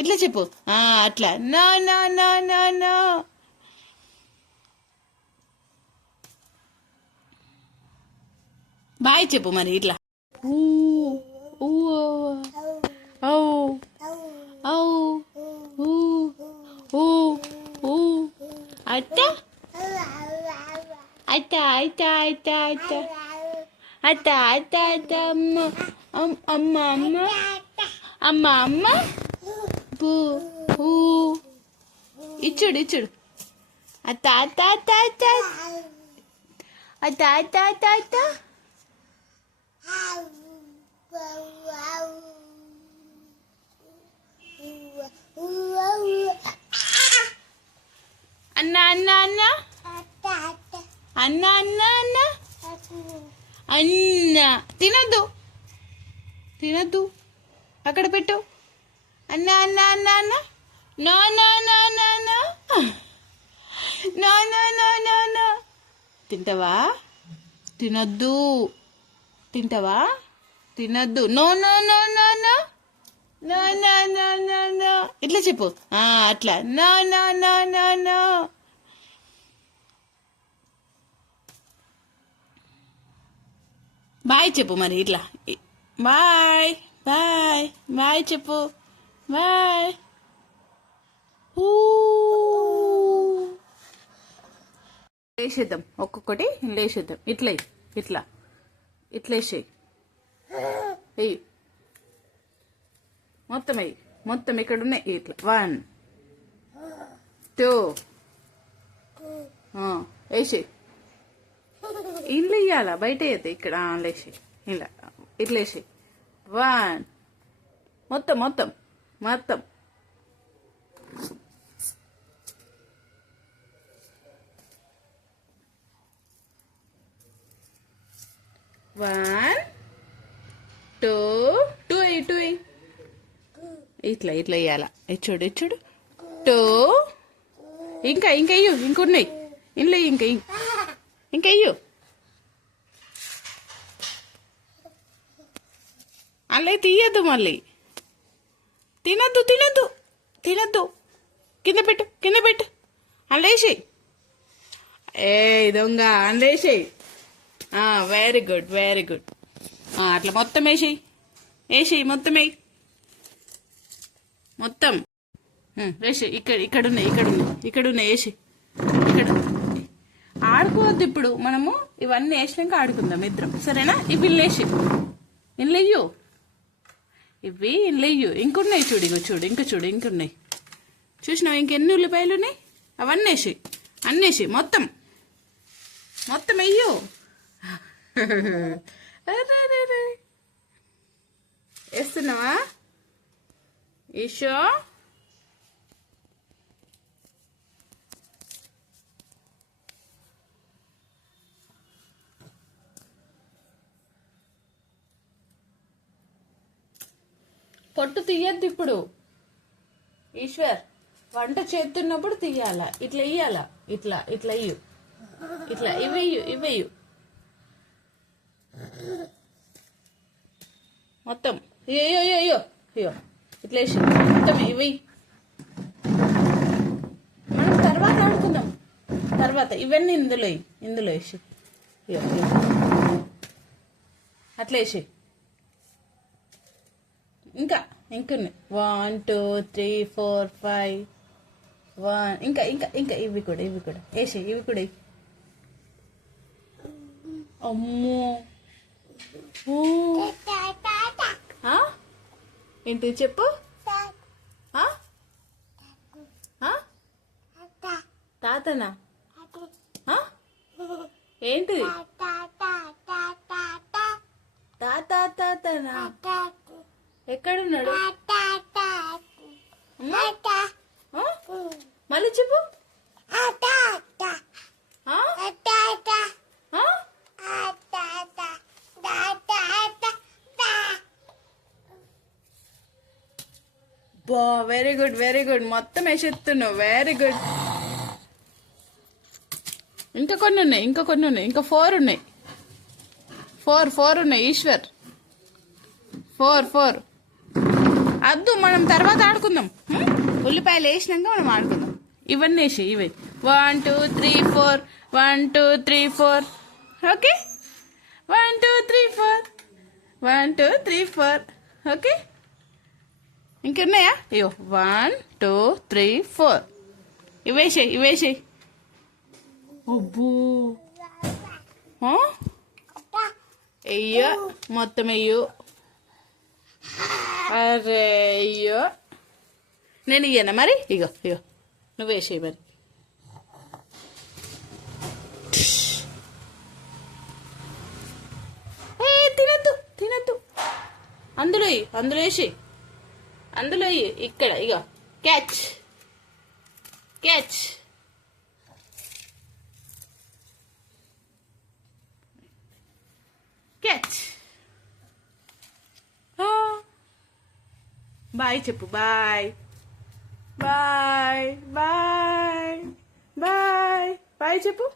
ఇట్లా చెప్పు. అట్లా. No no no no no. Bye చెప్పు మరి ఇట్లా. ఊ ఊ ఔ ఔ ఊ ఊ ఊ. అట్ట అట్ట అట్ట అట్ట అట్ట అట్ట అట్ట అట్ట. అమ్మ అమ్మ అమ్మ అమ్మ అమ్మ. పూ ఊ. ఇచ్చుడు ఇచ్చుడు. అత్త అత్త అత్త అత్త అత్త అత్త అత్త అత్త. అన్న అన్న అన్న అన్న అన్న అన్న అన్న. తినద్దు తినద్దు. అక్కడ పెట్టు. అన్న అన్న అన్న అన్న. No no no no no no no no no no. తింటావా? తినద్దు. తింటావా? తినద్దు. No no no no no no no no no no. ఇట్లా చెప్పు. అట్లా. No no no no no. Bye చెప్పు మరి ఇట్లా. బాయ్ బాయ్ బాయ్ చెప్పు. బాయ్. లేచేద్దాం ఒక్కొక్కటి లేచేద్దాం. ఇట్లా ఇట్లా ఇట్లా వేసేయి. వెయ్యి మొత్తం వెయ్యి. మొత్తం ఇక్కడ ఉన్నాయి ఇట్లా. 1 2 వేసేయి. ఇంట్లో ఇయ్యాల బయట వేయద్దు. ఇక్కడ లేచేయి. ఇలా ఇట్లా వేసేయి. 1 మొత్తం మొత్తం మొత్తం. 1 2 2 ఇట్లా ఇట్లా వేయాల. ఇచ్చుడు ఇచ్చుడు. 2 ఇంకా ఇంకా ఇయ్యు. ఇంకున్నాయి ఇంట్లో. ఇంకా ఇంకా ఇయ్యు. అలా తీయద్దు మళ్ళీ. తినద్దు తినద్దు తినద్దు. కింద పెట్టు కింద పెట్టు. అల్లేసేయి. దొంగ అల్లేసేయి. Very good very good. అట్లా మొత్తం వేసేయి. వేసేయి మొత్తం వేయి. మొత్తం వేసేయి. ఇక్కడ ఉన్నాయి ఇక్కడ ఉన్నాయి ఇక్కడ ఉన్నాయి. వేసేయి. ఇక్కడ ఆడుకోవద్దు ఇప్పుడు. మనము ఇవన్నీ వేసినాక ఆడుకుందాం ఇద్దరం, సరేనా? ఇవి లేచి ఇన్లెయ్యు. ఇవి ఇన్లెయ్యు. ఇంకున్నాయి చూడు. ఇగో చూడు. ఇంకా చూడు ఇంకున్నాయి. చూసినావు ఇంకెన్ని ఉల్లిపాయలు ఉన్నాయి? అవన్నీ వేసేయి. అన్నీ వేసేయి. మొత్తం మొత్తం వెయ్యు. వేస్తున్నావా ఈషో? పొట్టు తీయద్దు ఇప్పుడు ఈశ్వర్. వంట చేస్తున్నప్పుడు తీయాల. ఇట్లా ఇయ్యాల. ఇట్లా ఇట్లా ఇయ్యు. ఇట్లా ఇవ్వయ్యు ఇవ్వయ్యు. మొత్తం అయ్యో అయ్యో అయ్యో అయ్యో. ఇట్లా వేసి మొత్తం ఇవి. మనం తర్వాత ఆడుకుందాం. తర్వాత ఇవన్నీ ఇందులో ఇందులో వేసి అట్లా వేసి. ఇంకా ఇంకున్నాయి. 1 2 3 4 5 1. ఇంకా ఇంకా ఇంకా ఇవి కూడా వేసి. ఇవి కూడా. అమ్మో ఏంటి చెప్పు. తాతనా? ఏంటిది? తాతనా? ఎక్కడున్నాడు? మళ్ళీ చెప్పు. Very good very good. మొత్తం వేసేస్తున్నావు. Very good. ఇంకా కొన్ని ఉన్నాయి. ఇంకా 4 ఉన్నాయి. 4 ఉన్నాయి ఈశ్వర్. 4 అద్దు మనం తర్వాత ఆడుకుందాం. ఉల్లిపాయలు వేసినాక మనం ఆడుకుందాం. ఇవన్నీ వేసి ఇవి 1 2 3 4 1 2 3 4. ఓకే 1 2 3 4 1 2 3 4. ఓకే ఇంకున్నాయా? అయ్యో 1 2 3 4 ఇవేసేయి. అబ్బో అయ్యో మొత్తం అయ్యో. అరే అయ్యో నేను ఇయ్యనా మరి? ఇగో నువ్వు వేసేయి మరి. తినద్దు అందులో వేసి అందులో ఇక్కడ ఇగో క్యాచ్ బాయ్ చెప్పు. బాయ్ చెప్పు.